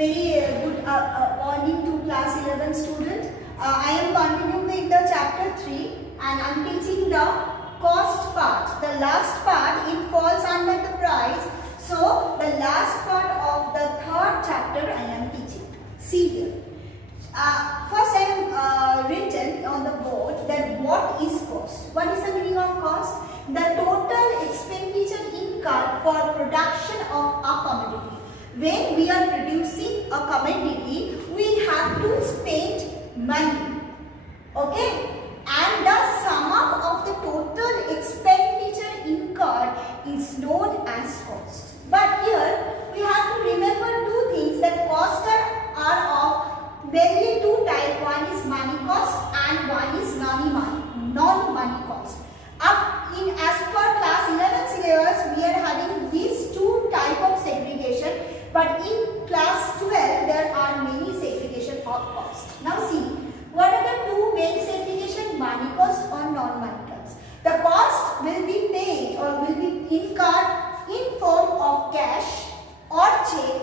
Very good morning to class 11 student. I am continuing with the chapter 3 and I am teaching the cost part. The last part, it falls under the price. So the last part of the third chapter I am teaching. See here. First I am written on the board that what is cost. What is the meaning of cost? The total expenditure incurred for production of a commodity. When we are producing a commodity, we have to spend money. Okay? And the sum up of the total expenditure incurred is known as cost. But here we have to remember two things, that costs are of mainly two types. One is money cost and one is non-money cost. As per class 11 syllabus, we are having these two types of segregation. But in class 12, there are many segregation of cost. Now see, what are the two main segregation, money cost or non-money cost? The cost will be paid or will be incurred in form of cash or check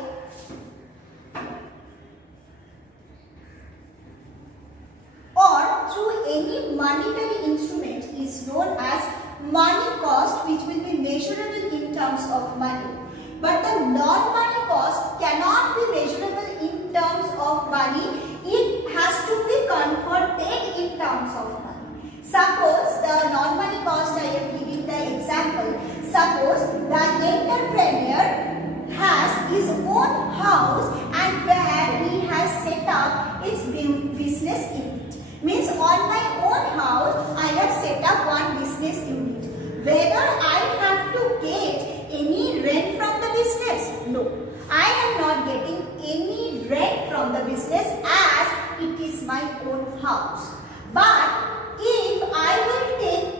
or through any monetary instrument is known as money cost, which will be measurable in terms of money. But the non-money cost cannot be measurable in terms of money. It has to be converted in terms of money. Suppose the non-money cost, I am giving the example. Suppose the entrepreneur has his own house and where he has set up his business unit. Means on my own house, I have set up one business unit. Whether I have to get any rent from the business? No. I am not getting any rent from the business as it is my own house. But if I will take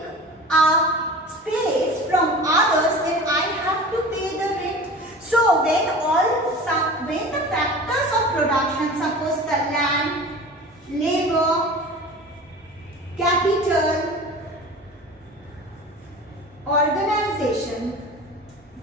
a space from others, then I have to pay the rent. So when the factors of production, suppose the land, labor, capital, organization,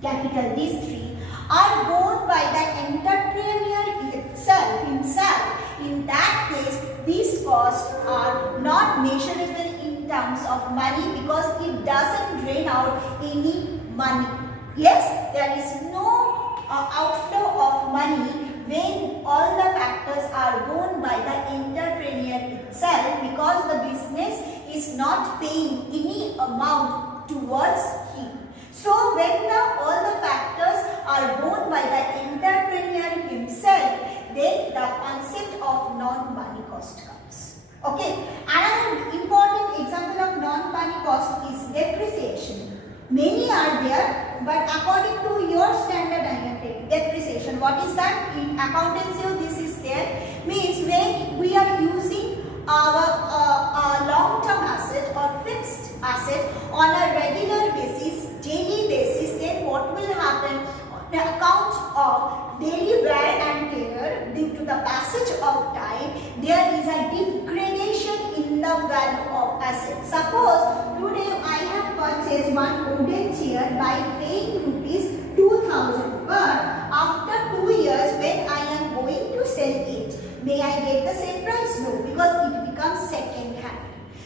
capital, these three are borne by the entrepreneur himself. In that case, these costs are not measurable in terms of money because it doesn't drain out any money. Yes, there is no outflow of money when all the factors are borne by the entrepreneur itself, because the business is not paying any amount towards him. So when all the factors are borne by the entrepreneur himself, then the concept of non-money cost comes. Okay. Another important example of non-money cost is depreciation. Many are there, but according to your standard, I am taking depreciation. What is that? In accountancy, this is there. Means when we are using our long-term asset or fixed asset on a regular basis, daily basis, then what will happen? On the account of daily wear and tear, due to the passage of time, there is a degradation in the value of asset. Suppose today I have purchased one wooden chair by paying rupees 2000, but after 2 years when I am going to sell it, may I get the same price? No, because it becomes second hand.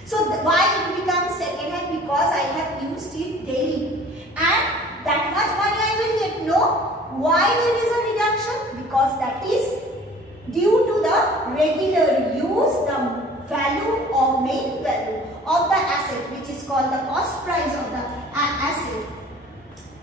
So why it becomes second hand? Because I have used it daily and that much money I will get. No. Why there is a reduction? Because that is due to the regular use, the main value of the asset, which is called the cost price of the asset,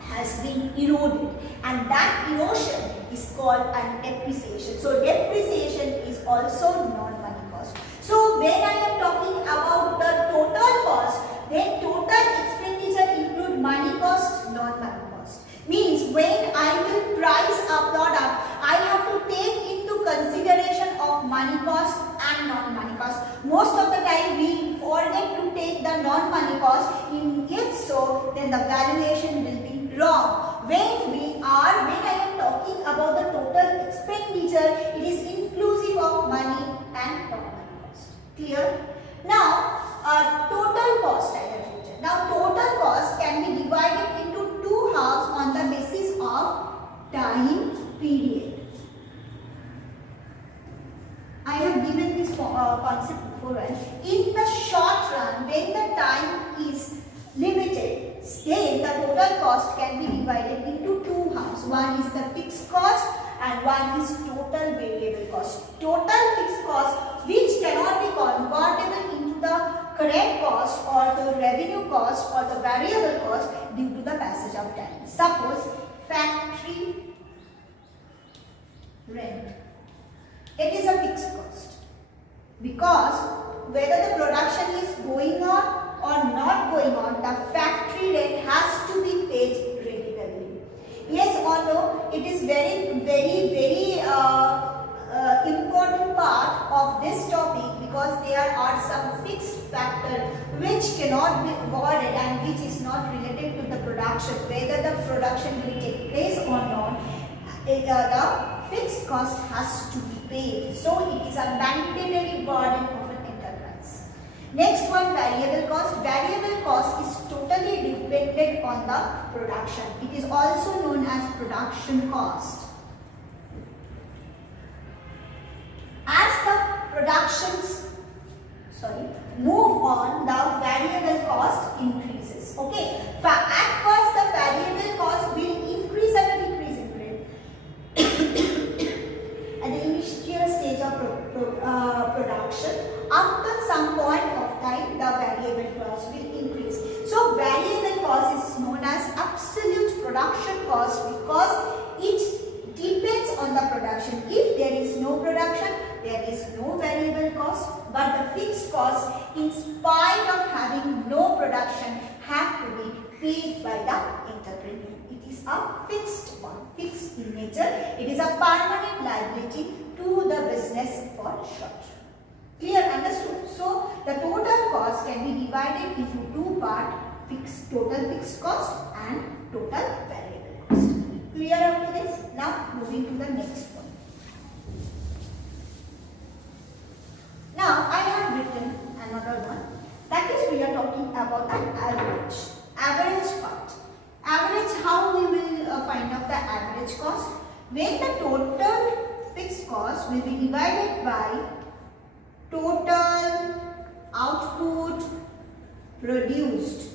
has been eroded, and that erosion is called a depreciation. So depreciation is also non-money cost. So when I am talking about the total cost, then total expenditure include money cost, non-money cost. Means when I will price a product, I have to take into consideration of money cost and non-money cost. Most of the time we forget to take the non-money cost. If so, then the valuation will be wrong. When I am talking about the total expenditure, it is inclusive of money and non-money cost. Clear? Now, total cost I have written. Now, total cost can be divided into two halves on the basis of time period. concept before one. In the short run, when the time is limited, then the total cost can be divided into two halves. One is the fixed cost and one is total variable cost. Total fixed cost, which cannot be convertible into the current cost or the revenue cost or the variable cost due to the passage of time. Suppose factory rent. It is a fixed cost because whether the production is going on or not going on, the factory rent has to be paid regularly. Yes or no? It is very important part of this topic because there are some fixed factors which cannot be avoided and which is not related to the production. Whether the production will take place or not, the fixed cost has to be paid. So it is a mandatory burden of an enterprise. Next one, variable cost. Variable cost is totally dependent on the production. It is also known as production cost. As the productions move on, the variable cost increases. Okay. At first, the variable cost will increase and decrease in rate. At the initial stage of production, after some point of time, the variable cost will increase. So, variable cost is known as absolute production cost because it depends on the production. If there is no production, there is no variable cost, but the fixed cost, in spite of having no production, have to be paid by the entrepreneur. It is a fixed one, fixed in nature. It is a permanent liability to the business for short. Clear? Understood? So, the total cost can be divided into two parts, total fixed cost and total variable cost. Clear up to this? Now, moving to the next one. Now, I have written another one. That is, we are talking about an average. Average part. Average, how we will find out the average cost? When the total fixed cost will be divided by total output produced,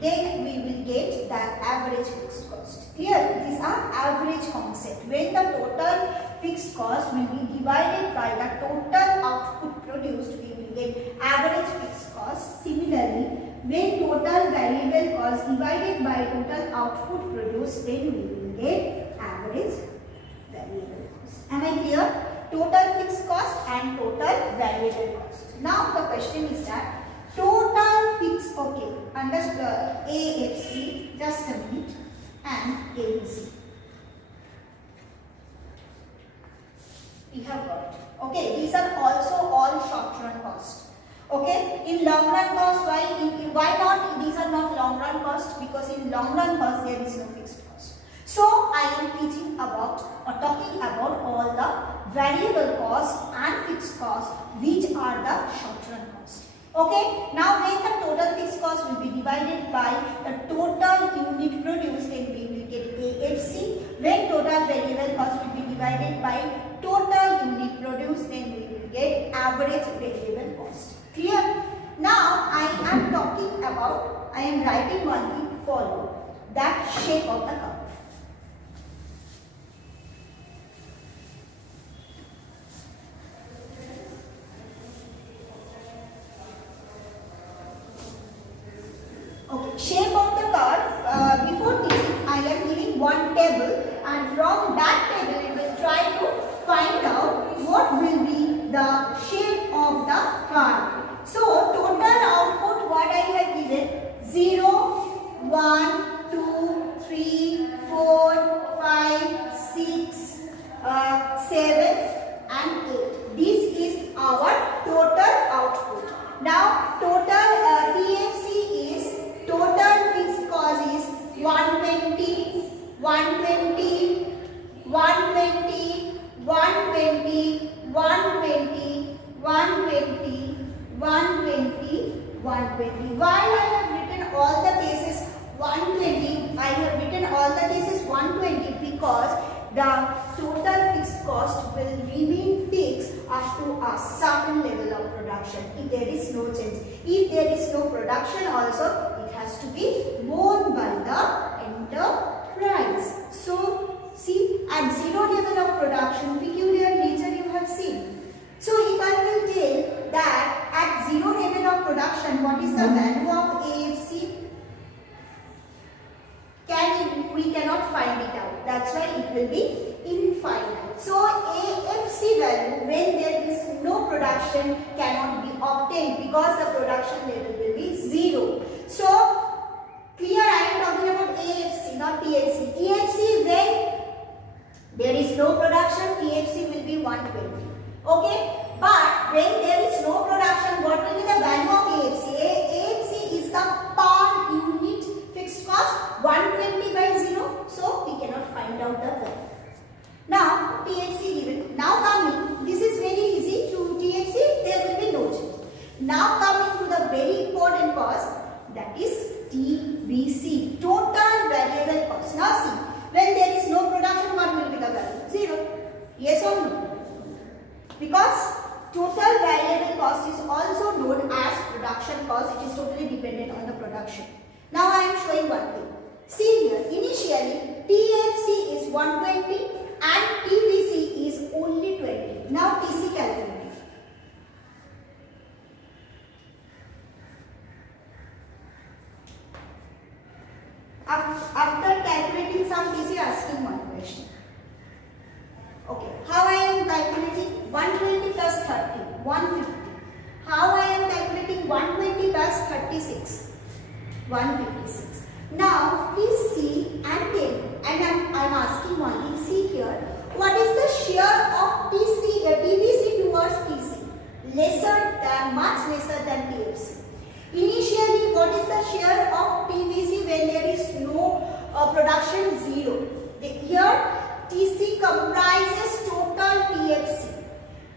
then we will get the average fixed cost. Here, it is our average concept. When the total fixed cost will be divided by the total output produced, we will get average fixed cost. Similarly, when total variable cost divided by total output produced, then we will get average variable cost. Am I clear? Total fixed cost and total variable cost. Now, the question is that total fixed, okay, understood, AFC, just a minute, and ABC. We have got, okay, these are also all short run costs. Okay, in long run cost, why not these are not long run cost? Because in long run cost there is no fixed cost. So I am teaching about or talking about all the variable costs and fixed costs which are the short run costs. Okay, now when the total fixed cost will be divided by the total unit produced, then we will get AFC. When total variable cost will be divided by total unit produced, then we will get average variable cost. Clear? Now I am writing one thing, follow that shape of the curve. Okay, shape of the curve, before teaching I am giving one table, and from that table we will try to find out what will be the shape of the curve. So total output, what I have given, 0, 1, 2, 3, 4, 5, 6, 7 and 8. This is our total output. Now total TFC is total fixed cost is 120, 120, 120, 120, 120, 120, 120, 120. Why I have written all the cases 120? I have written all the cases 120 because the total fixed cost will remain fixed up to a certain level of production if there is no change. If there is no production also, it has to be borne by the enterprise. So, see, at zero level of production, peculiar nature you have seen. So, if I will tell that at zero level of production, what is the value of AFC? We cannot find it out. That's why it will be infinite. So, AFC value when there is no production cannot be obtained because the production level will be zero. So, clear, I am talking about AFC, not TFC. TFC when there is no production, TFC will be 120. Okay? But when there is no production, what will be the value of AFC? AFC is the per unit fixed cost, 120 by 0. So, we cannot find out the value. Now, TFC given. Now coming, this is very easy to TFC, there will be no change. Now coming to the very important cost, that is TVC, total variable cost. Now see, when there is no production, what will be the value? 0. Yes or no? Because total variable cost is also known as production cost. It is totally dependent on the production. Now I am showing one thing. See here, initially TFC is 120 and TVC is only 20. Now TC calculated. After calculating some TC, asking one question. Okay, how I am calculating 120 plus 30, 150. How I am calculating 120 plus 36, 156. Now please see and tell me, and I am asking one thing. See here, what is the share of TVC towards TC? Much lesser than TFC. Initially, what is the share of TVC when there is no production? 0. Here, TC comprises total TFC.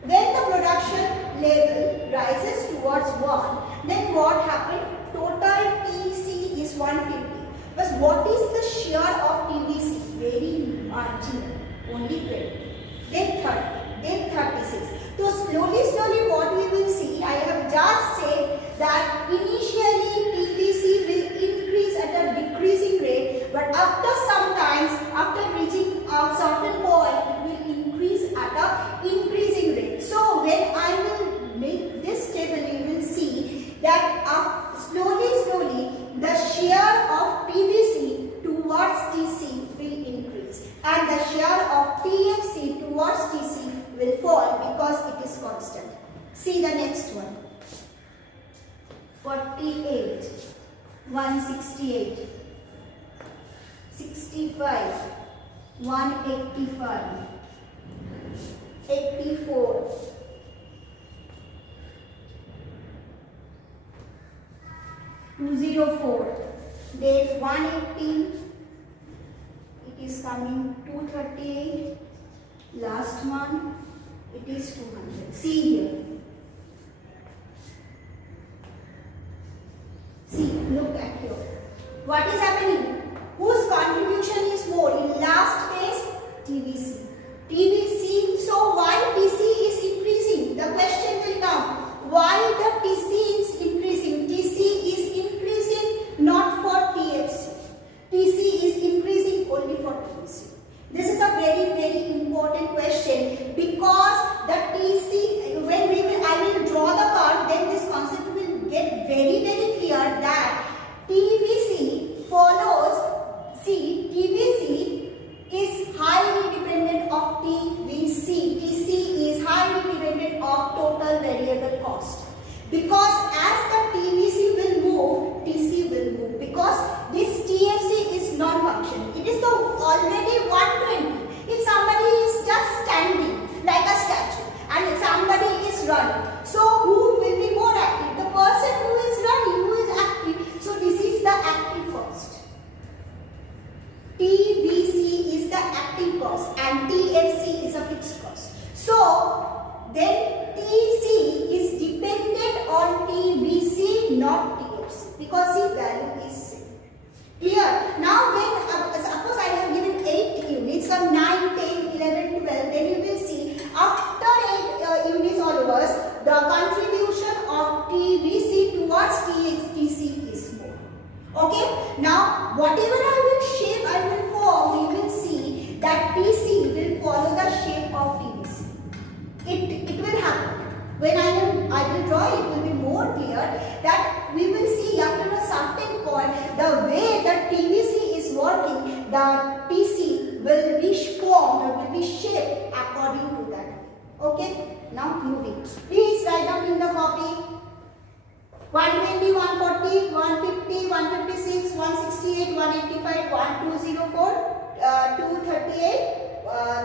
When the production level rises towards 1, then what happened? Total TC is 150. But what is the share of TVC? Very marginal, only 20. Then 30, then 36. So slowly what we will see, I have just said that initially TVC will increase at a decreasing rate, but after some times, after reaching a certain point, it will increase at a increasing rate. So when I will make this table, you will see that slowly the share of TVC towards TC will increase and the share of TFC towards TC will fall because it is constant. See the next one. 48, 168, 65, 185, 84, 204, then 118, it is coming 238, last one, it is 200. See here. See, look at here. What is happening? Whose contribution is more? In last phase, TVC. TVC, so why TC is increasing? The question will come. Why the TC is increasing? TC is increasing not for TFC. TC is increasing only for TVC. This is a very important question because the TC, when I will draw the curve, then this concept will get very clear that TVC follows, see, TVC is highly dependent of TVC. TC is highly dependent of total variable cost. Because as the TVC will move, TC will move. Because this TFC is non-functional. It is the already 120. If somebody is just standing like a statue and somebody is running, so who will be more active? The person who is running, who is active. So this is the active cost. TVC is the active cost and TFC is a fixed cost. So then TC is dependent on TVC, not TFC, because the value is same. Clear? Now when suppose I have given 8 units, some 9, 10 will be shaped according to that. Okay, now moving. Please write down in the copy. 120, 140, 150, 156, 168, 185, 1204, 238,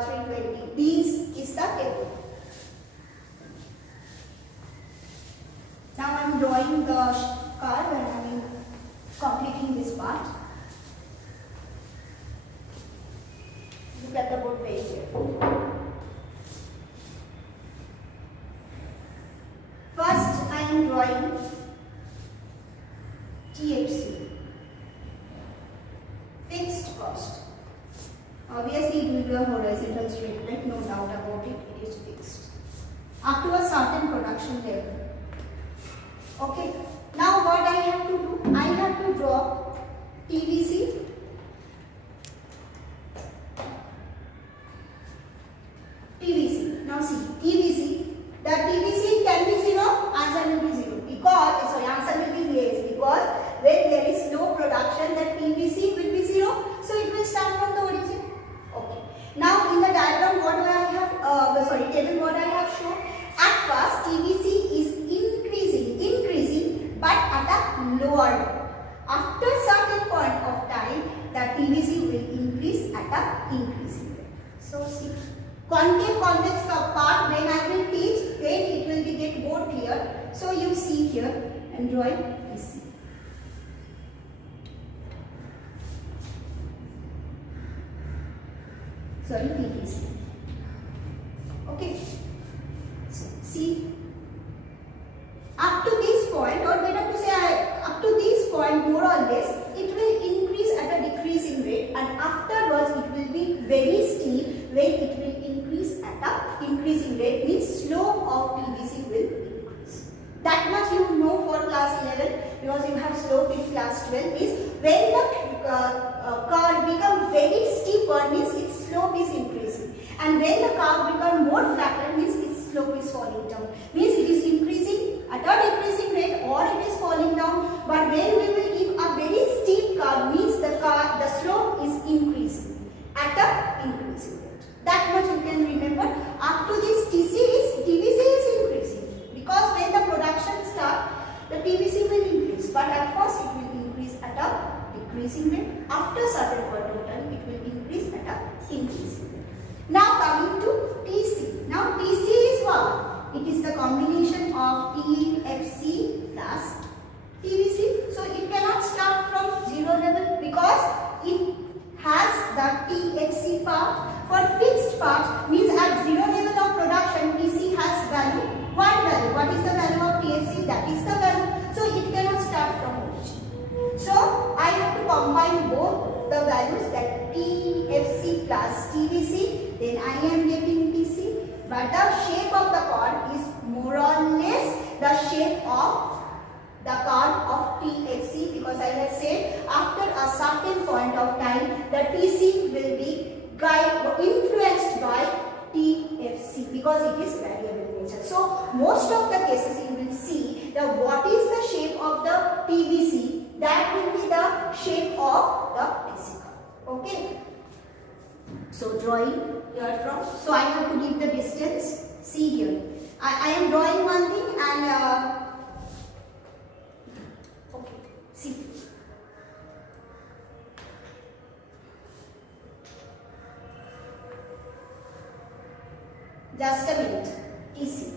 320. These is the table. Now I am drawing the curve and I am completing this part. Look at the board very carefully. First I am drawing TFC, fixed cost. Obviously it will be a horizontal straight line, no doubt about it, it is fixed. Up to a certain production level. Okay, now what I have to do? I have to draw TVC, TVC. Now see, TVC, the TVC can be 0, answer will be 0 because, sorry, answer will be yes, because when there is no production, the TVC will be 0, so it will start from the origin. Okay, now in the diagram what I have, table what I have shown, at first TVC is increasing but at a lower rate. After certain point of time, the TVC will increase at a increasing rate. So see, concave convex part when I will teach, then it will be get more clear. So you see here, I am drawing PC. Sorry, PVC. Okay. So see, up to this point, or better to say up to this point more or less, it will increase at a decreasing rate, and afterwards it will be very steep when it will increase at a increasing rate, means slope of PVC will increase. That much you know for class 11 because you have slope in class 12 is when the curve become very steeper means its slope is increasing, and when the curve become more flatter means its slope is falling down, means it is increasing at a decreasing rate or it is falling down. But when we will give a very steep curve means the slope is increasing at a increasing rate. That much you can remember. Up to this TVC is increasing because when the production starts, the TVC will increase, but at first it will increase at a decreasing rate. After certain point of time, it will increase at a increasing rate. Now coming to TC. Now TC is what? It is the combination of TFC plus TVC. So it cannot start from 0 level because it has the TFC part. For fixed part means at 0 level of production, TC has value 1 value. What is the value of TFC? That is the value. So it cannot start from origin. So I have to combine both the values, that TFC plus TVC, then I am getting TC. But the shape of the curve is more or less the shape of the curve of TFC, because I have said after a certain point of time the TC will be influenced by TFC because it is variable in nature. So most of the cases you will see that what is the shape of the PVC, that will be the shape of the TC curve. Okay. So drawing here from, so I have to give the distance. See here, I am drawing one thing and okay, see. Just a minute. TC.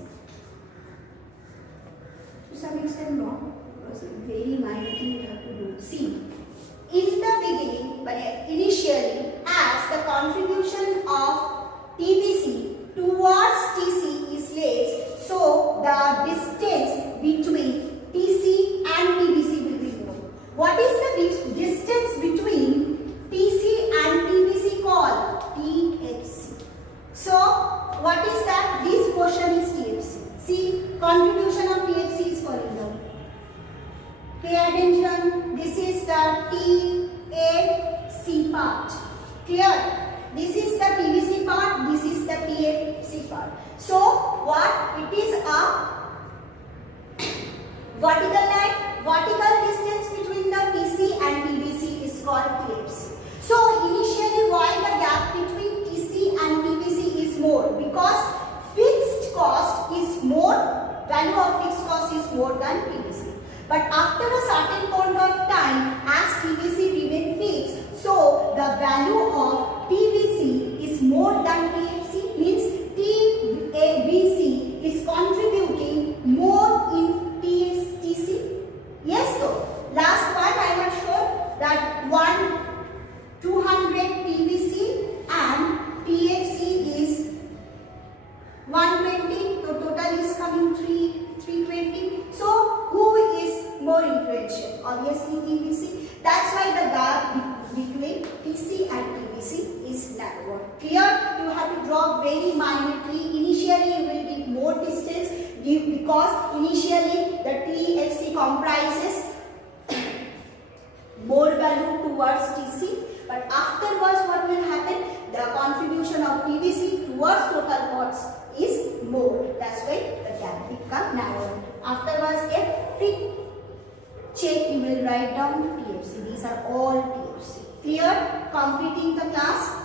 To some extent wrong because very minor thing you have to do. See, in the beginning, but initially, as the contribution of TVC towards TC is less, so the distance between TC and TVC will be more. What is the distance between TC and TVC called? TFC. So what is that? This portion is TFC. See, contribution of TFC is falling down. Pay attention. This is the TFC part. Clear? This is the TVC part. This is the TFC part. So what? It is a vertical line. Vertical distance between the TC and TVC is called TFC. So initially, why the gap between TC and TVC both distance because initially the TFC comprises more value towards TC, but afterwards what will happen? The contribution of PVC towards total cost is more. That's why the gap become narrower. Afterwards, every chain you will write down TFC. These are all TFC. Clear? Completing the class.